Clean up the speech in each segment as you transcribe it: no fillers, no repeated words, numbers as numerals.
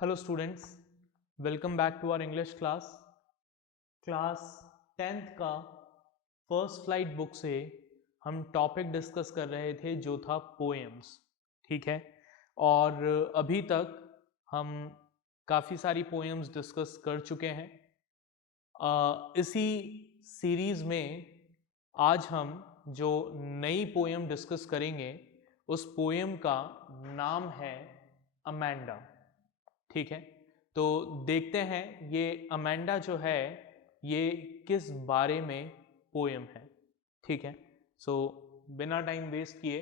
Hello students, welcome back to our English class 10th का first flight book से हम topic discuss कर रहे थे जो था पोएम्स। ठीक है, और अभी तक हम काफ़ी सारी पोएम्स डिस्कस कर चुके हैं। इसी सीरीज़ में आज हम जो नई पोएम डिस्कस करेंगे उस पोएम का नाम है अमेंडा। ठीक है, तो देखते हैं ये अमेंडा जो है ये किस बारे में पोएम है। ठीक है, सो बिना टाइम वेस्ट किए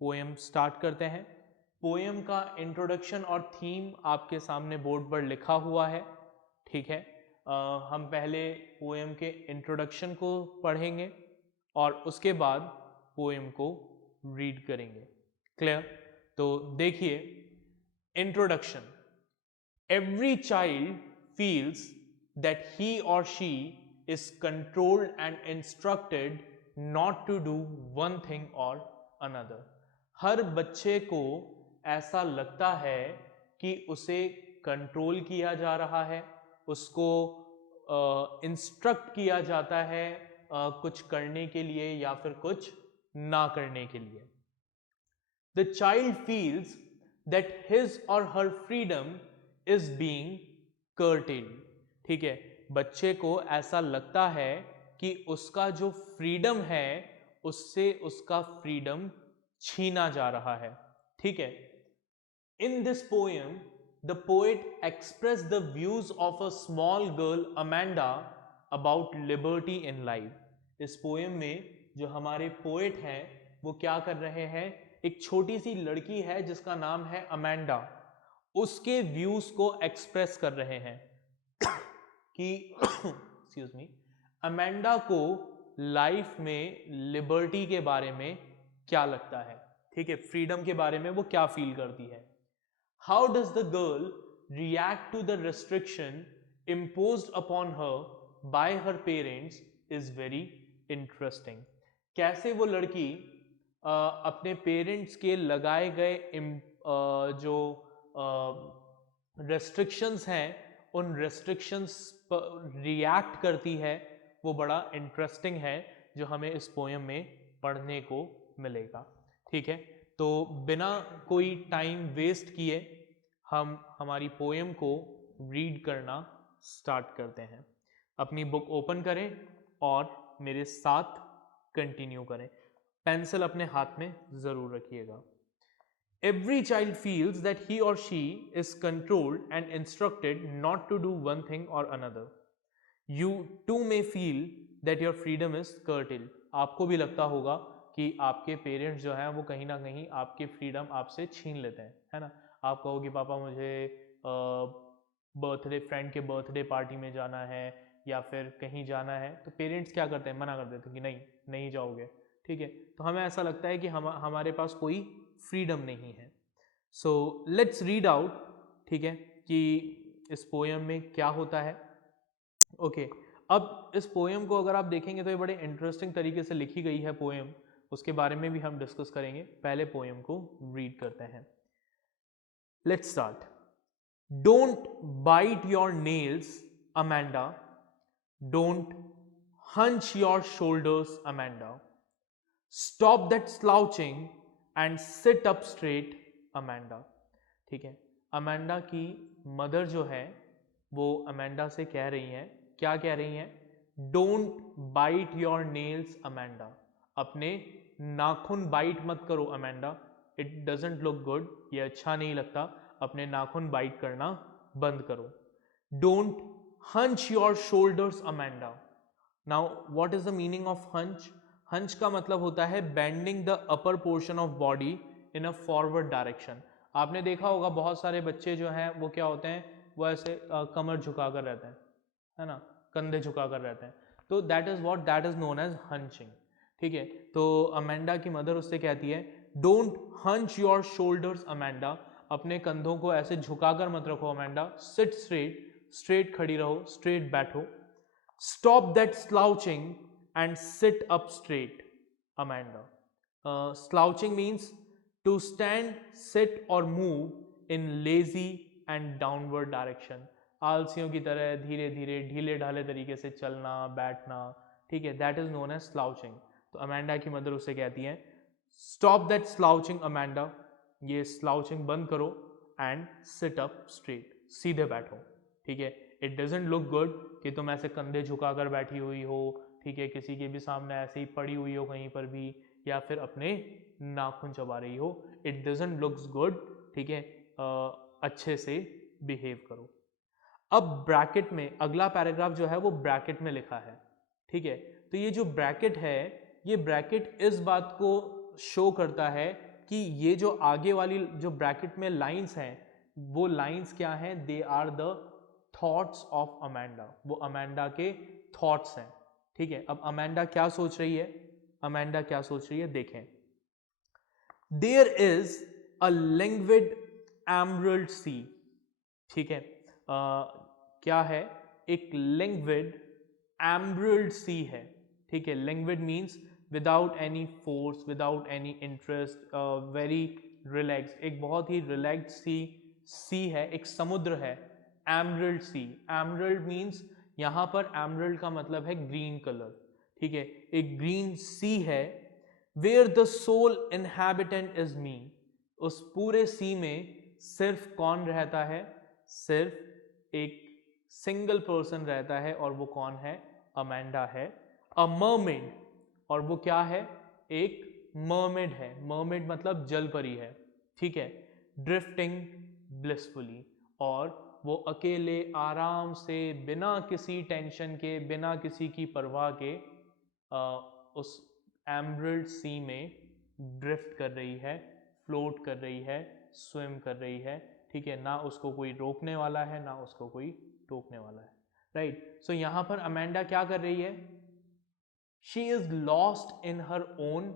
पोएम स्टार्ट करते हैं। पोएम का इंट्रोडक्शन और थीम आपके सामने बोर्ड पर लिखा हुआ है। ठीक है, हम पहले पोएम के इंट्रोडक्शन को पढ़ेंगे और उसके बाद पोएम को रीड करेंगे। क्लियर? तो देखिए, introduction. Every child feels that he or she is controlled and instructed not to do one thing or another. हर बच्चे को ऐसा लगता है कि उसे कंट्रोल किया जा रहा है, उसको इंस्ट्रक्ट किया जाता है कुछ करने के लिए या फिर कुछ ना करने के लिए। The child feels that his or her freedom is being curtailed. ठीक है, बच्चे को ऐसा लगता है कि उसका जो फ्रीडम है उससे उसका फ्रीडम छीना जा रहा है। ठीक है, in this poem, the poet expressed the views of a small girl Amanda about liberty in life. इस पोएम में जो हमारे पोएट हैं वो क्या कर रहे हैं, एक छोटी सी लड़की है जिसका नाम है अमेंडा, उसके व्यूज को एक्सप्रेस कर रहे हैं कि एक्सक्यूज मी, अमेंडा को लाइफ में लिबर्टी के बारे में क्या लगता है। ठीक है, फ्रीडम के बारे में वो क्या फील करती है। How does the girl react to the restriction imposed upon her by her parents is very interesting. कैसे वो लड़की अपने पेरेंट्स के लगाए गए जो रेस्ट्रिक्शंस हैं उन रेस्ट्रिक्शंस पर रिएक्ट करती है, वो बड़ा इंटरेस्टिंग है जो हमें इस पोएम में पढ़ने को मिलेगा। ठीक है, तो बिना कोई टाइम वेस्ट किए हम हमारी पोएम को रीड करना स्टार्ट करते हैं। अपनी बुक ओपन करें और मेरे साथ कंटिन्यू करें। पेंसिल अपने हाथ में ज़रूर रखिएगा। Every child feels that he or she is controlled and instructed not to do one thing or another. You too may feel that your freedom is curtailed. आपको भी लगता होगा कि आपके पेरेंट्स जो हैं वो कहीं ना कहीं आपके फ्रीडम आपसे छीन लेते हैं, है ना। आप कहो कि पापा मुझे बर्थडे फ्रेंड के बर्थडे पार्टी में जाना है या फिर कहीं जाना है, तो पेरेंट्स क्या करते हैं, मना कर देते हैं कि नहीं नहीं जाओगे। ठीक है, तो हमें ऐसा लगता है कि हमारे पास कोई फ्रीडम नहीं है। सो लेट्स रीड आउट, ठीक है, कि इस पोएम में क्या होता है। ओके, अब इस पोएम को अगर आप देखेंगे तो ये बड़े इंटरेस्टिंग तरीके से लिखी गई है पोएम, उसके बारे में भी हम डिस्कस करेंगे। पहले पोएम को रीड करते हैं। Let's start. Don't bite your nails Amanda, don't hunch your shoulders Amanda, stop that slouching and sit up straight Amanda। ठीक है, अमेंडा की मदर जो है वो अमेंडा से कह रही हैं, क्या कह रही हैं, don't bite your nails Amanda, अपने नाखून बाइट मत करो Amanda, it doesn't look good, ये अच्छा नहीं लगता, अपने नाखून बाइट करना बंद करो। Don't hunch your shoulders Amanda. Now what is the meaning of hunch? Hunch का मतलब होता है bending the upper portion of body in a forward direction. आपने देखा होगा बहुत सारे बच्चे जो हैं वो क्या होते हैं, वो ऐसे कमर झुका कर रहते हैं, है ना, कंधे झुका कर रहते हैं, तो दैट इज नोन एज हंचिंग। ठीक है, तो अमेंडा की मदर उससे कहती है don't hunch your shoulders Amanda, अपने कंधों को ऐसे झुकाकर मत रखो अमेंडा, सिट स्ट्रेट, स्ट्रेट खड़ी रहो, स्ट्रेट बैठो। Stop that slouching and sit up straight, Amanda. Slouching means to stand, sit or move in lazy and downward direction, आलसियों की तरह धीरे धीरे ढीले ढाले तरीके से चलना बैठना, ठीक है, that is known as slouching. तो अमेंडा की मदर उसे कहती है स्टॉप दैट स्लाउचिंग अमेंडा, ये स्लाउचिंग बंद करो एंड सिट अप स्ट्रेट, सीधे बैठो, ठीक है। इट डजंट लुक गुड कि तुम ऐसे कंधे झुकाकर बैठी हुई हो, ठीक है, किसी के भी सामने ऐसे ही पड़ी हुई हो कहीं पर भी, या फिर अपने नाखून चबा रही हो, इट डजंट लुक्स गुड, ठीक है। अच्छे से बिहेव करो। अब ब्रैकेट में अगला पैराग्राफ जो है वो ब्रैकेट में लिखा है, ठीक है। तो ये जो ब्रैकेट है, ये ब्रैकेट इस बात को शो करता है कि ये जो आगे वाली जो ब्रैकेट में लाइंस हैं, वो लाइंस क्या हैं, they are the thoughts of Amanda, वो अमेंडा के थॉट्स हैं, ठीक है। अब अमेंडा क्या सोच रही है, अमेंडा क्या सोच रही है, देखें। देयर इज अ लिंग्विड एमरल्ड सी, ठीक है। क्या है, एक लिंग्विड एमरल्ड सी है, ठीक है। Languid means without any force, without any interest, very relax, एक बहुत ही रिलैक्स सी है, एक समुद्र है, एमरल्ड सी। एमरल्ड मीन्स यहाँ पर एमरल्ड का मतलब है ग्रीन कलर, ठीक है, एक ग्रीन सी है। Where the sole inhabitant is me, उस पूरे सी में सिर्फ कौन रहता है, सिर्फ एक सिंगल पर्सन रहता है, और वो कौन है, अमेंडा है। अ मरमेड, और वो क्या है, एक मरमेड है, मरमेड मतलब जल परी है, ठीक है। ड्रिफ्टिंग ब्लिसफुली, और वो अकेले आराम से बिना किसी टेंशन के, बिना किसी की परवाह के उस एमरल्ड सी में ड्रिफ्ट कर रही है, फ्लोट कर रही है, स्विम कर रही है, ठीक है। ना उसको कोई रोकने वाला है, ना उसको कोई टोकने वाला है, राइट। सो यहां पर अमेंडा क्या कर रही है, she is lost in her own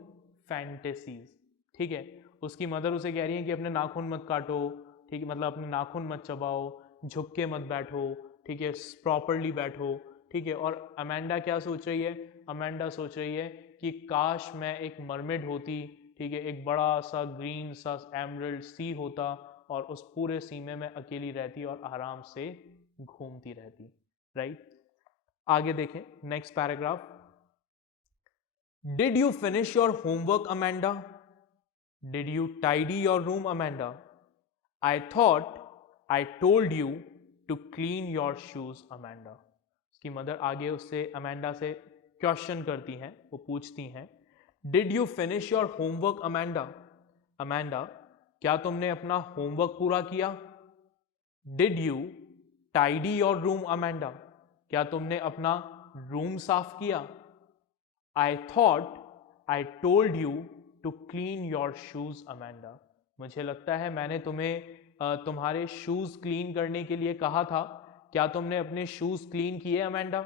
fantasies, ठीक है। उसकी मदर उसे कह रही है कि अपने नाखून मत काटो, ठीक है, मतलब अपने नाखून मत चबाओ, झुक के मत बैठो, ठीक है, प्रॉपरली बैठो, ठीक है। और अमेंडा क्या सोच रही है, अमेंडा सोच रही है कि काश मैं एक मरमेड होती, ठीक है, एक बड़ा सा ग्रीन सा एमरल्ड सी होता, और उस पूरे सी में मैं अकेली रहती और आराम से घूमती रहती, राइट। आगे देखें next paragraph. Did you finish your homework Amanda, did you tidy your room Amanda, I thought I told you to clean your shoes Amanda. उसकी मदर आगे उससे अमेंडा से क्वेश्चन करती हैं, वो पूछती हैं, did you finish your homework Amanda, Amanda क्या तुमने अपना होमवर्क पूरा किया, did you tidy your room Amanda, क्या तुमने अपना रूम साफ किया, I thought I told you to clean your shoes Amanda, मुझे लगता है मैंने तुम्हें तुम्हारे शूज क्लीन करने के लिए कहा था, क्या तुमने अपने शूज क्लीन किए अमेंडा।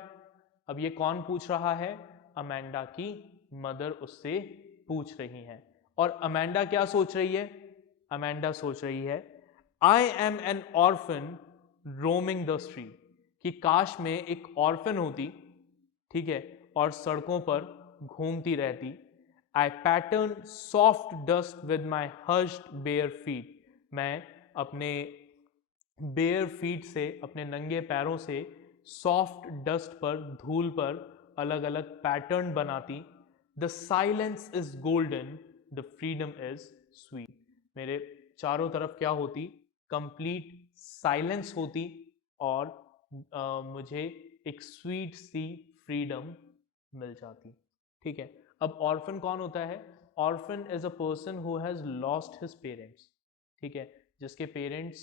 अब ये कौन पूछ रहा है, अमेंडा की मदर उससे पूछ रही हैं। और अमेंडा क्या सोच रही है, अमेंडा सोच रही है I M N orphan roaming the street, कि काश में एक ऑर्फन होती, ठीक है, और सड़कों पर घूमती रहती। I pattern soft dust with my hushed bare feet, मैं अपने बेयर फीट से, अपने नंगे पैरों से सॉफ्ट डस्ट पर, धूल पर अलग अलग पैटर्न बनाती। The silence is golden, the freedom is sweet, मेरे चारों तरफ क्या होती, कंप्लीट साइलेंस होती, और मुझे एक स्वीट सी फ्रीडम मिल जाती, ठीक है। अब ऑर्फन कौन होता है, orphan is a person who has lost his parents, ठीक है, जिसके पेरेंट्स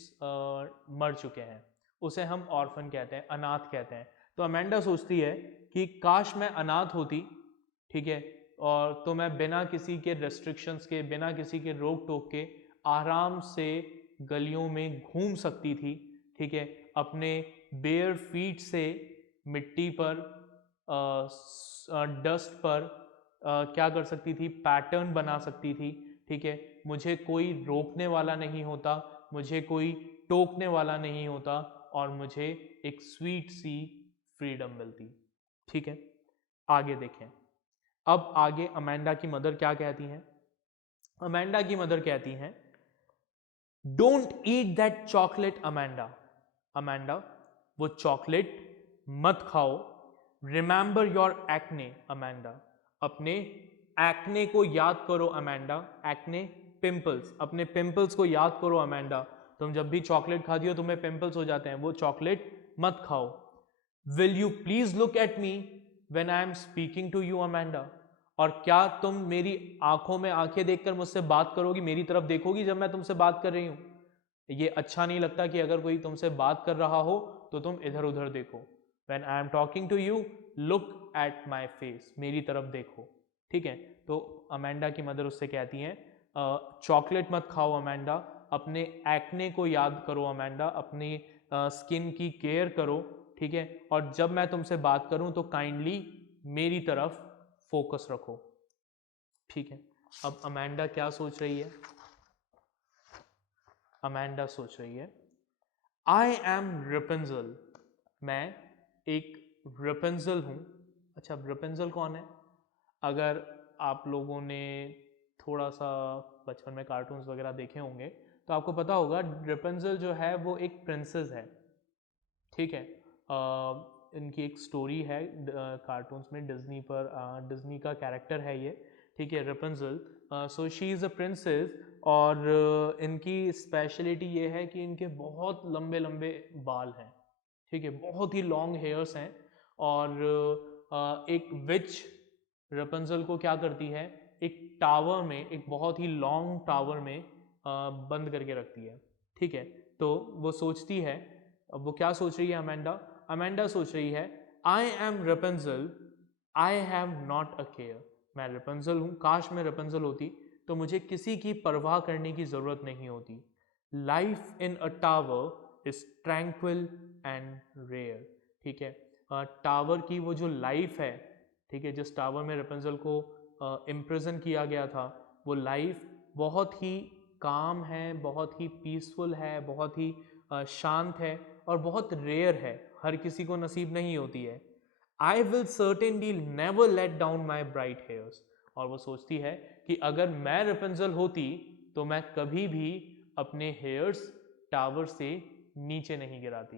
मर चुके हैं, उसे हम ऑर्फन कहते हैं, अनाथ कहते हैं। तो अमेंडा सोचती है कि काश मैं अनाथ होती, ठीक है, और तो मैं बिना किसी के रेस्ट्रिक्शंस के, बिना किसी के रोक टोक के आराम से गलियों में घूम सकती थी, ठीक है, अपने बेयर फीट से मिट्टी पर, डस्ट पर क्या कर सकती थी, पैटर्न बना सकती थी, ठीक है। मुझे कोई रोकने वाला नहीं होता, मुझे कोई टोकने वाला नहीं होता, और मुझे एक स्वीट सी फ्रीडम मिलती, ठीक है। आगे देखें। अब आगे अमेंडा की मदर क्या कहती हैं, अमेंडा की मदर कहती हैं don't eat that chocolate Amanda, Amanda वो चॉकलेट मत खाओ। रिमेंबर योर एक्ने अमेंडा, अपने एक्ने को याद करो अमेंडा, एक्ने पिंपल्स, अपने पिंपल्स को याद करो अमेंडा। तुम जब भी चॉकलेट खाती हो तुम्हें पिंपल्स हो जाते हैं, वो चॉकलेट मत खाओ। Will you please look at me when I am speaking to you Amanda, और क्या तुम मेरी आंखों में आंखें देखकर मुझसे बात करोगी, मेरी तरफ देखोगी जब मैं तुमसे बात कर रही हूं। ये अच्छा नहीं लगता कि अगर कोई तुमसे बात कर रहा हो तो तुम इधर उधर देखो। When I am talking to you, look at my face, मेरी तरफ देखो, ठीक है। तो अमेंडा की मदर उससे कहती हैं चॉकलेट मत खाओ अमेंडा, अपने एक्ने को याद करो अमेंडा, अपनी स्किन की केयर करो, ठीक है, और जब मैं तुमसे बात करूं तो काइंडली मेरी तरफ फोकस रखो, ठीक है। अब अमेंडा क्या सोच रही है, अमेंडा सोच रही है आई एम रेपेंजल, मैं एक रेपेंजल हूं। अच्छा, रेपेंजल कौन है? अगर आप लोगों ने थोड़ा सा बचपन में कार्टून्स वगैरह देखे होंगे तो आपको पता होगा रेपेंजल जो है वो एक प्रिंसेस है, ठीक है। इनकी एक स्टोरी है कार्टून्स में, डिज्नी पर, डिज्नी का कैरेक्टर है ये, ठीक है, Rapunzel. So she is a princess, और इनकी स्पेशलिटी ये है कि इनके बहुत लंबे लंबे बाल हैं, ठीक है, बहुत ही लॉन्ग हेयर्स हैं। और एक विच रेपेंजल को क्या करती है, एक टावर में, एक बहुत ही लॉन्ग टावर में बंद करके रखती है, ठीक है। तो वो सोचती है, अब वो क्या सोच रही है अमेंडा, अमेंडा सोच रही है I am Rapunzel, I have not a care, मैं रेपेंजल हूँ, काश मैं रेपेंजल होती तो मुझे किसी की परवाह करने की ज़रूरत नहीं होती। Life in a tower is tranquil and rare, ठीक है। टावर की वो जो लाइफ है, ठीक है, जिस टावर में रेपेंजल को इम्प्रिजन किया गया था, वो लाइफ बहुत ही काम है, बहुत ही पीसफुल है, बहुत ही शांत है, और बहुत रेयर है, हर किसी को नसीब नहीं होती है। I will certainly never let down my bright hairs, और वो सोचती है कि अगर मैं रेपेंजल होती तो मैं कभी भी अपने हेयर्स टावर से नीचे नहीं गिराती,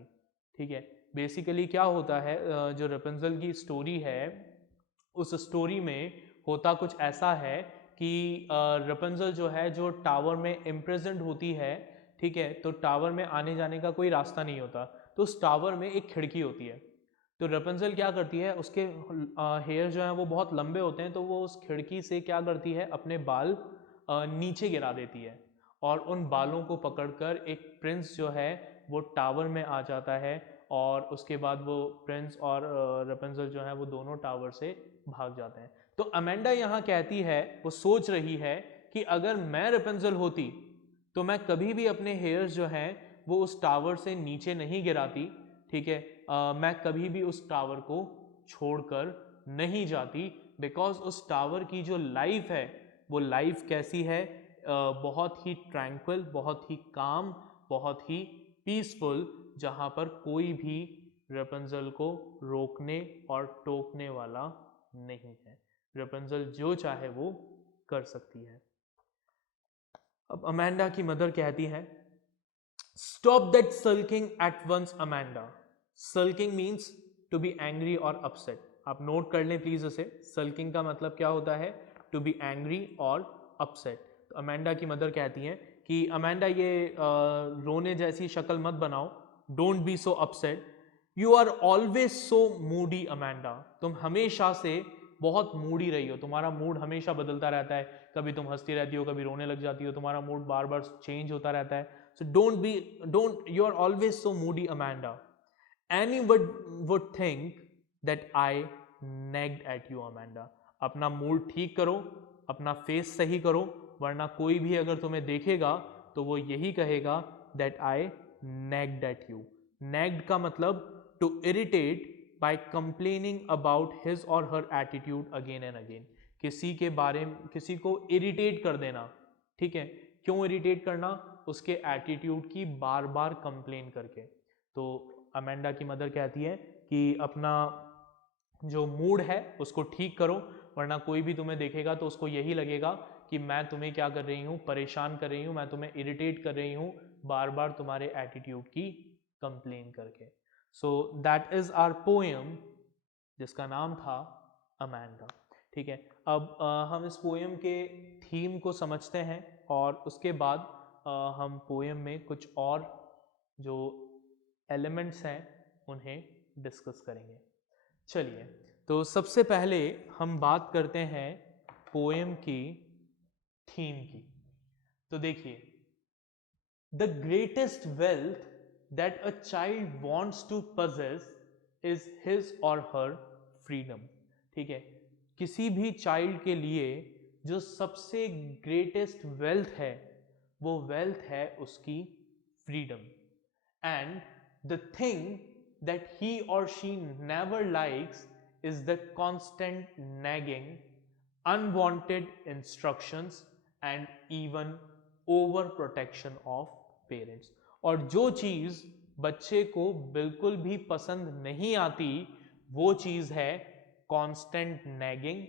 ठीक है। बेसिकली क्या होता है, जो रेपेंजल की स्टोरी है उस स्टोरी में होता कुछ ऐसा है कि रेपेंजल जो है, जो टावर में इम्प्रिजन्ड होती है, ठीक है, तो टावर में आने जाने का कोई रास्ता नहीं होता, तो उस टावर में एक खिड़की होती है। तो रेपेंजल क्या करती है, उसके हेयर जो हैं वो बहुत लंबे होते हैं, तो वो उस खिड़की से क्या करती है, अपने बाल नीचे गिरा देती है, और उन बालों को पकड़कर एक प्रिंस जो है वो टावर में आ जाता है, और उसके बाद वो प्रिंस और रेपेंजल जो है वो दोनों टावर से भाग जाते हैं। तो अमेंडा यहाँ कहती है, वो सोच रही है कि अगर मैं रेपेंजल होती तो मैं कभी भी अपने हेयर्स जो हैं वो उस टावर से नीचे नहीं गिराती, ठीक है। मैं कभी भी उस टावर को छोड़कर नहीं जाती, बिकॉज उस टावर की जो लाइफ है वो लाइफ कैसी है, बहुत ही ट्रैंक्विल, बहुत ही काम, बहुत ही पीसफुल, जहाँ पर कोई भी रेपेंजल को रोकने और टोकने वाला नहीं है। रेपेंजल जो चाहे वो कर सकती है। अब अमेंडा की मदर कहती है stop that sulking at once Amanda. Sulking means to be angry और अपसेट, आप नोट कर लें प्लीज इसे। सल्किंग का मतलब क्या होता है, टू बी एंग्री और अपसेट। तो अमेंडा की मदर कहती हैं कि अमेंडा ये रोने जैसी शक्ल मत बनाओ, don't be so upset, you are always so moody Amanda, तुम हमेशा से बहुत मूडी रही हो, तुम्हारा मूड हमेशा बदलता रहता है, कभी तुम हंसती रहती हो, कभी रोने लग जाती हो, तुम्हारा मूड बार बार चेंज होता रहता है। So don't you are always so moody Amanda, any would think that I nagged at you Amanda, अपना मूड ठीक करो, अपना फेस सही करो, वरना कोई भी अगर तुम्हें देखेगा तो वो यही कहेगा that I nagged at you. Nagged का मतलब to irritate by complaining about his or her attitude again and again, किसी के बारे में, किसी को इरिटेट कर देना, ठीक है। क्यों इरिटेट करना, उसके एटीट्यूड की बार बार कंप्लेन करके। तो अमेंडा की मदर कहती है कि अपना जो मूड है उसको ठीक करो, वरना कोई भी तुम्हें देखेगा तो उसको यही लगेगा कि मैं तुम्हें क्या कर रही हूँ, परेशान कर रही हूँ, मैं तुम्हें इरिटेट कर रही हूँ बार बार तुम्हारे एटीट्यूड की कंप्लेन करके। So that is our poem जिसका नाम था अमेंडा। ठीक है, अब हम इस पोएम के थीम को समझते हैं और उसके बाद हम पोएम में कुछ और जो एलिमेंट्स हैं उन्हें डिस्कस करेंगे। चलिए, तो सबसे पहले हम बात करते हैं पोएम की थीम की। तो देखिए, the greatest wealth that a child wants to possess is his or her freedom. ठीक है, किसी भी चाइल्ड के लिए जो सबसे ग्रेटेस्ट वेल्थ है वो वेल्थ है उसकी freedom. And the thing that he or she never likes is the constant nagging, unwanted instructions and even overprotection of parents। और जो चीज़ बच्चे को बिल्कुल भी पसंद नहीं आती वो चीज़ है constant nagging।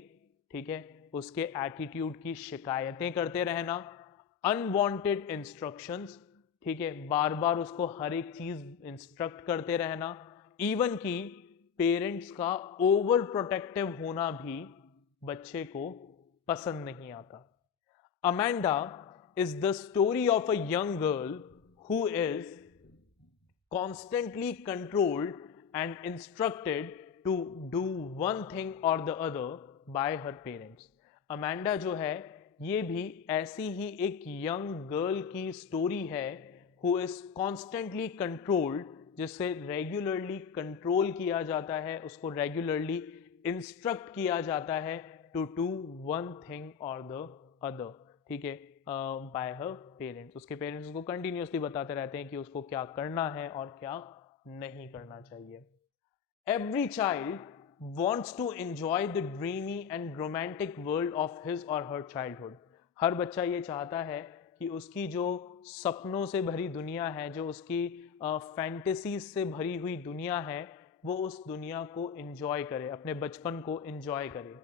ठीक है, उसके एटीट्यूड की शिकायतें करते रहना, अनवांटेड इंस्ट्रक्शंस, ठीक है, बार बार उसको हर एक चीज इंस्ट्रक्ट करते रहना, इवन कि पेरेंट्स का ओवर प्रोटेक्टिव होना भी बच्चे को पसंद नहीं आता। Amanda is the story of a young girl who is constantly controlled and instructed to do one thing or the other by her parents। Amanda जो है ये भी ऐसी ही एक यंग गर्ल की स्टोरी है हु इज कॉन्स्टेंटली कंट्रोल्ड, जिसे regularly control किया जाता है, उसको रेगुलरली इंस्ट्रक्ट किया जाता है टू डू वन थिंग और द अदर। ठीक है, बाय हर पेरेंट्स, उसके पेरेंट्स उसको कंटिन्यूसली बताते रहते हैं कि उसको क्या करना है और क्या नहीं करना चाहिए। Every child wants to enjoy the dreamy and romantic world of his or her childhood। हर बच्चा ये चाहता है कि उसकी जो सपनों से भरी दुनिया है, जो उसकी फैंटेसीज से भरी हुई दुनिया है, वो उस दुनिया को एंजॉय करे, अपने बचपन को एंजॉय करे।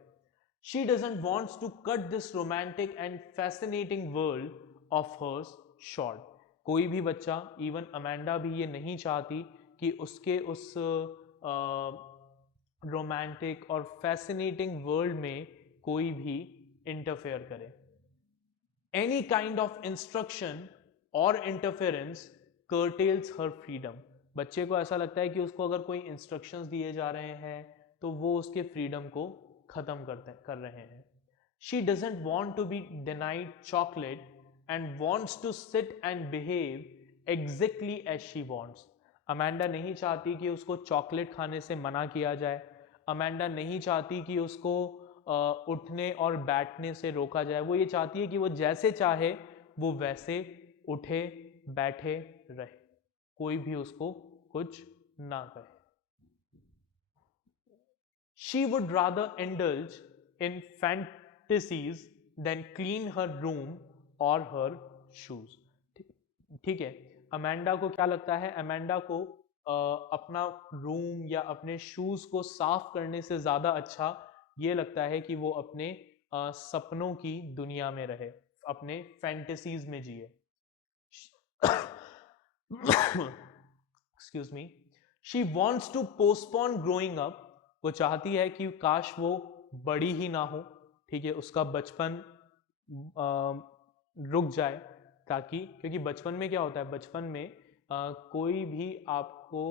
She doesn't want to cut this romantic and fascinating world of hers short। कोई भी बच्चा, इवन अमेंडा भी ये नहीं चाहती कि उसके उस रोमांटिक और फैसिनेटिंग वर्ल्ड में कोई भी इंटरफेयर करे। एनी काइंड ऑफ इंस्ट्रक्शन और इंटरफेरेंस curtails her freedom। बच्चे को ऐसा लगता है कि उसको अगर कोई इंस्ट्रक्शंस दिए जा रहे हैं तो वो उसके फ्रीडम को खत्म कर रहे हैं। She doesn't want to be denied chocolate and wants to sit and behave exactly as she wants। Amanda नहीं चाहती कि उसको चॉकलेट खाने से मना किया जाए। अमेंडा नहीं चाहती कि उसको उठने और बैठने से रोका जाए। वो ये चाहती है कि वो जैसे चाहे वो वैसे उठे बैठे रहे, कोई भी उसको कुछ ना कहे। She would rather indulge in fantasies than clean her room or her shoes। ठीक है, अमेंडा को क्या लगता है, अमेंडा को अपना रूम या अपने शूज को साफ करने से ज्यादा अच्छा ये लगता है कि वो अपने सपनों की दुनिया में रहे, अपने फैंटेसीज में जिए। Excuse me. She wants to postpone growing up. वो चाहती है कि काश वो बड़ी ही ना हो। ठीक है, उसका बचपन रुक जाए, ताकि, क्योंकि बचपन में क्या होता है, बचपन में कोई भी आपको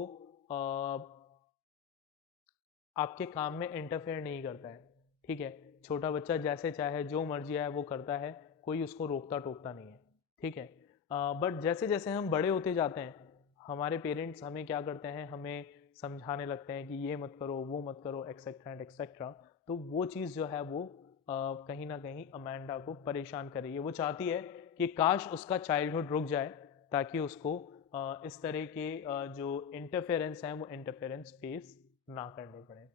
आपके काम में इंटरफेयर नहीं करता है। ठीक है, छोटा बच्चा जैसे चाहे जो मर्जी आए वो करता है, कोई उसको रोकता टोकता नहीं है। ठीक है, बट जैसे जैसे हम बड़े होते जाते हैं, हमारे पेरेंट्स हमें क्या करते हैं, हमें समझाने लगते हैं कि ये मत करो, वो मत करो, एक्सेट्रा एंड एक्सेट्रा। तो वो चीज़ जो है वो कहीं ना कहीं अमेंडा को परेशान कर रही है। वो चाहती है कि काश उसका चाइल्डहुड रुक जाए ताकि उसको इस तरह के जो इंटरफेरेंस हैं वो इंटरफेरेंस फेस ना करने पड़े।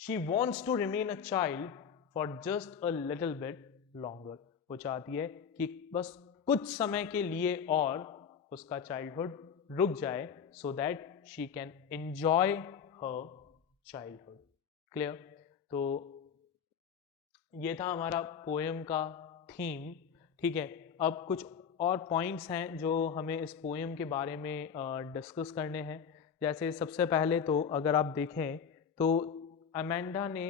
She wants to remain a child for just a little bit longer. वो चाहती है कि बस कुछ समय के लिए और उसका चाइल्डहुड रुक जाए, so that she can enjoy her childhood. Clear? तो ये था हमारा पोएम का थीम। ठीक है, अब कुछ और पॉइंट्स हैं जो हमें इस पोएम के बारे में डिस्कस करने हैं। जैसे सबसे पहले तो अगर आप देखें तो अमेंडा ने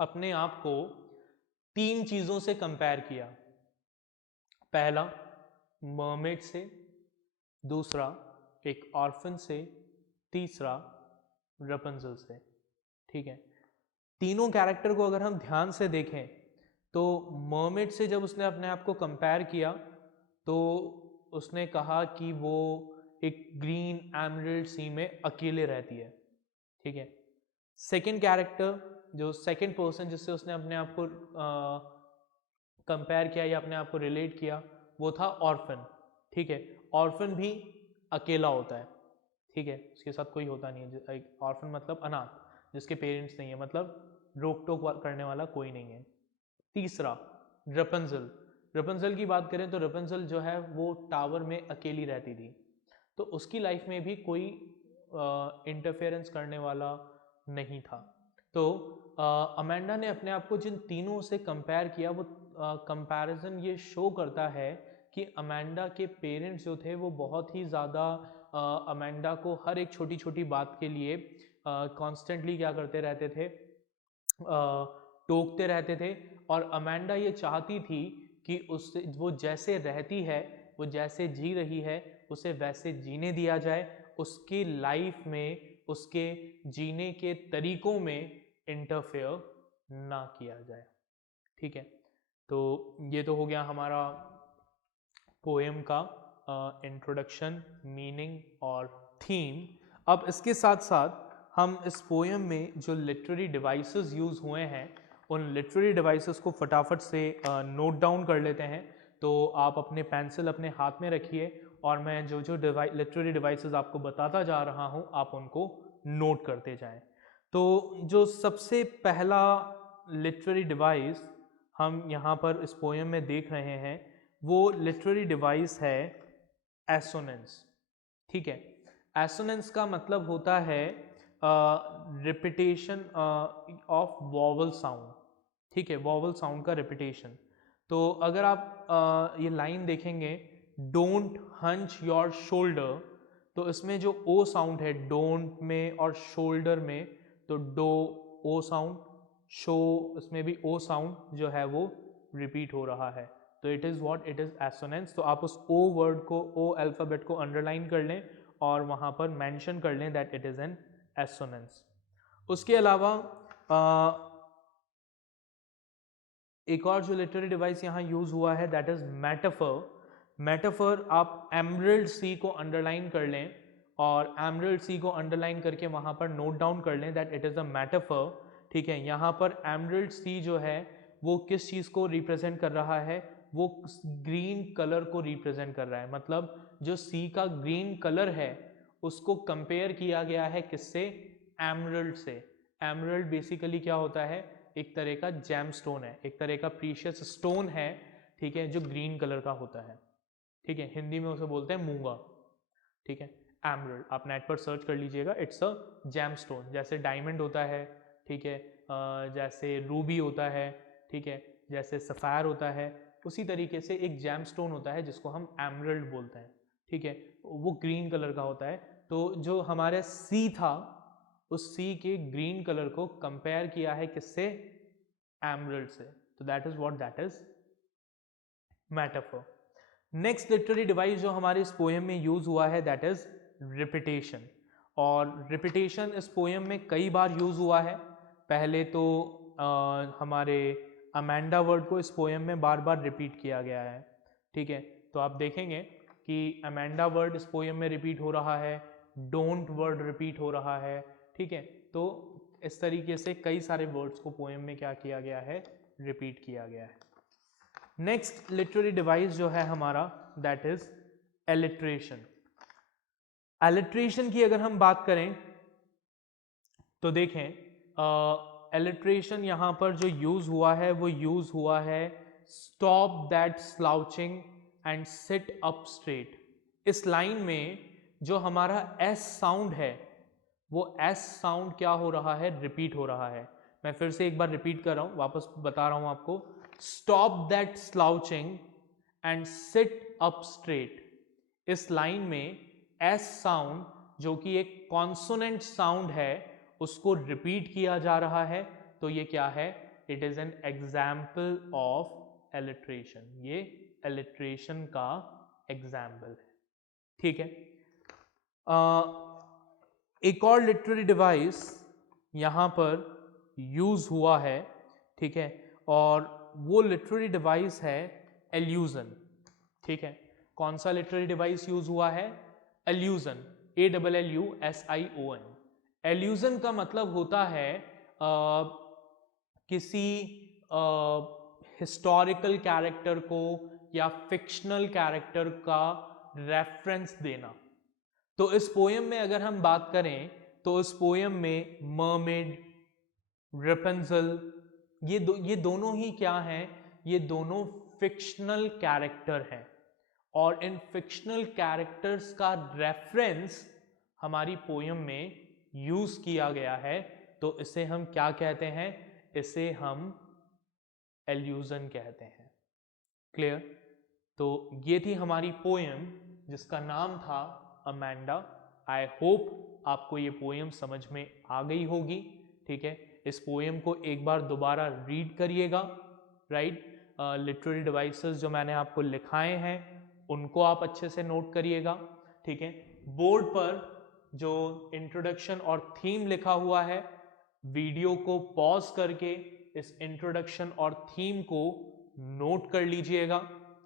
अपने आप को 3 चीज़ों से कंपेयर किया। पहला मर्मेड से, दूसरा एक ऑर्फन से, तीसरा रपंजल से। ठीक है, तीनों कैरेक्टर को अगर हम ध्यान से देखें तो मर्मेड से जब उसने अपने आप को कंपेयर किया तो उसने कहा कि वो एक ग्रीन एमरल्ड सी में अकेले रहती है। ठीक है, सेकंड कैरेक्टर जो सेकंड पर्सन जिससे उसने अपने आप को कंपेयर किया या अपने आप को रिलेट किया वो था ऑर्फन। ठीक है, ऑर्फन भी अकेला होता है। ठीक है, उसके साथ कोई होता नहीं है। ऑर्फन मतलब अनाथ, जिसके पेरेंट्स नहीं है, मतलब रोक टोक करने वाला कोई नहीं है। तीसरा रपंजल। रपंजल की बात करें तो रपंजल जो है वो टावर में अकेली रहती थी, तो उसकी लाइफ में भी कोई इंटरफेरेंस करने वाला नहीं था। तो अमेंडा ने अपने आप को जिन तीनों से कंपेयर किया, वो कंपैरिजन ये शो करता है कि अमेंडा के पेरेंट्स जो थे वो बहुत ही ज़्यादा अमेंडा को हर एक छोटी छोटी बात के लिए कॉन्स्टेंटली क्या करते रहते थे, टोकते रहते थे। और अमेंडा ये चाहती थी कि उससे वो जैसे रहती है, वो जैसे जी रही है, उसे वैसे जीने दिया जाए, उसकी लाइफ में उसके जीने के तरीकों में इंटरफेयर ना किया जाए। ठीक है, तो ये तो हो गया हमारा पोएम का इंट्रोडक्शन, मीनिंग और थीम। अब इसके साथ साथ हम इस पोएम में जो लिटरेरी डिवाइसेस यूज़ हुए हैं उन लिटरेरी डिवाइसेस को फटाफट से नोट डाउन कर लेते हैं। तो आप अपने पेंसिल अपने हाथ में रखिए और मैं जो जो लिटरेरी डिवाइसेस आपको बताता जा रहा हूँ आप उनको नोट करते जाएं। तो जो सबसे पहला लिटरेरी डिवाइस हम यहाँ पर इस पोएम में देख रहे हैं वो लिटरेरी डिवाइस है एसोनेंस। ठीक है, एसोनेंस का मतलब होता है रिपीटेशन ऑफ वॉवल साउंड। ठीक है, वॉवल साउंड का रिपीटेशन। तो अगर आप ये लाइन देखेंगे, डोंट हंच योर शोल्डर, तो इसमें जो ओ साउंड है डोंट में और शोल्डर में, तो डो ओ साउंड, शो इसमें भी ओ साउंड जो है वो रिपीट हो रहा है, तो it is what, it is assonance. तो आप उस ओ वर्ड को, ओ अल्फ़ाबेट को अंडरलाइन कर लें और वहाँ पर मेंशन कर लें that it is an assonance. उसके अलावा एक और जो लिटरेरी डिवाइस यहाँ यूज़ हुआ है दैट इज़ मेटाफर। मेटाफर आप एमरल्ड सी को अंडरलाइन कर लें और एमरल्ड सी को अंडरलाइन करके वहाँ पर नोट डाउन कर लें that it is a metaphor. ठीक है, यहाँ पर एमरल्ड सी जो है वो किस चीज़ को रिप्रेजेंट कर रहा है, वो ग्रीन कलर को रिप्रेजेंट कर रहा है। मतलब जो सी का ग्रीन कलर है उसको कंपेयर किया गया है किससे, एमरल्ड से। एमरल्ड बेसिकली क्या होता है, एक तरह का जैम स्टोन है, एक तरह का प्रीशियस स्टोन है। ठीक है, जो ग्रीन कलर का होता है। ठीक है, हिंदी में उसे बोलते हैं मूंगा। ठीक है, एमरल्ड आप नेट पर सर्च कर लीजिएगा, इट्स अ जैम स्टोन। जैसे डायमंड होता है, ठीक है, जैसे रूबी होता है, ठीक है, जैसे सफ़ायर होता है, उसी तरीके से एक जैम स्टोन होता है जिसको हम एमरल्ड बोलते हैं। ठीक है, वो ग्रीन कलर का होता है। तो जो हमारा सी था उस सी के ग्रीन कलर को कंपेयर किया है किससे, एमरल्ड से। तो that is what, that is metaphor. Next literary device जो हमारे इस पोएम में यूज हुआ है दैट इज रिपीटेशन। और रिपीटेशन इस पोएम में कई बार यूज हुआ है। पहले तो हमारे अमेंडा वर्ड को इस पोएम में बार बार रिपीट किया गया है। ठीक है, तो आप देखेंगे कि अमेंडा वर्ड इस पोएम में रिपीट हो रहा है, डोंट वर्ड रिपीट हो रहा है। ठीक है, तो इस तरीके से कई सारे वर्ड्स को पोएम में क्या किया गया है, रिपीट किया गया है। नेक्स्ट लिटरेरी डिवाइस जो है हमारा दैट इज एलिट्रेशन। एलिट्रेशन की अगर हम बात करें तो देखें एलिट्रेशन यहाँ पर जो यूज हुआ है वो यूज हुआ है stop that slouching and sit up straight. इस लाइन में जो हमारा एस साउंड है वो एस साउंड क्या हो रहा है, रिपीट हो रहा है। मैं फिर से एक बार रिपीट कर रहा हूं, वापस बता रहा हूं आपको। Stop that slouching and sit up straight. इस लाइन में एस साउंड जो कि एक कॉन्सोनेंट साउंड है उसको रिपीट किया जा रहा है, तो ये क्या है? It is an example of alliteration. ये एलिट्रेशन का एग्जाम्पल है, ठीक है। एक और लिटरेरी डिवाइस यहां पर यूज हुआ है, ठीक है, और वो लिटरेरी डिवाइस है एल्यूजन, ठीक है। कौन सा लिटरेरी डिवाइस यूज हुआ है? एल्यूजन, ALLUSION। एल्यूजन का मतलब होता है किसी हिस्टोरिकल कैरेक्टर को या फिक्शनल कैरेक्टर का रेफरेंस देना। तो इस पोयम में अगर हम बात करें तो इस पोयम में मर्मेड, रेपेंजल, ये दोनों ही क्या हैं? ये दोनों फिक्शनल कैरेक्टर हैं, और इन फिक्शनल कैरेक्टर्स का रेफरेंस हमारी पोयम में यूज किया गया है, तो इसे हम क्या कहते हैं? इसे हम एल्यूजन कहते हैं। क्लियर? तो ये थी हमारी पोयम जिसका नाम था अमेंडा। आई होप आपको ये पोयम समझ में आ गई होगी, ठीक है। इस पोयम को एक बार दोबारा रीड करिएगा, राइट। लिटरेरी डिवाइसेस जो मैंने आपको लिखाए हैं उनको आप अच्छे से नोट करिएगा, ठीक है। बोर्ड पर जो इंट्रोडक्शन और थीम लिखा हुआ है, वीडियो को पॉज करके इस इंट्रोडक्शन और थीम को नोट कर लीजिएगा,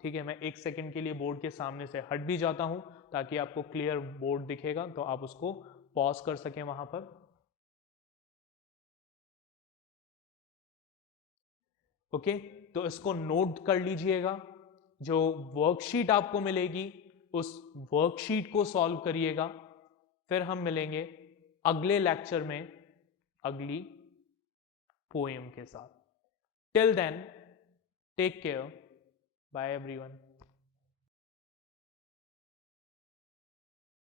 ठीक है। मैं एक सेकंड के लिए बोर्ड के सामने से हट भी जाता हूं ताकि आपको क्लियर बोर्ड दिखेगा, तो आप उसको पॉज कर सकें वहां पर। ओके, तो इसको नोट कर लीजिएगा। जो वर्कशीट आपको मिलेगी उस वर्कशीट को सॉल्व करिएगा। फिर हम मिलेंगे अगले लेक्चर में अगली पोएम के साथ। Till then, take care, bye everyone.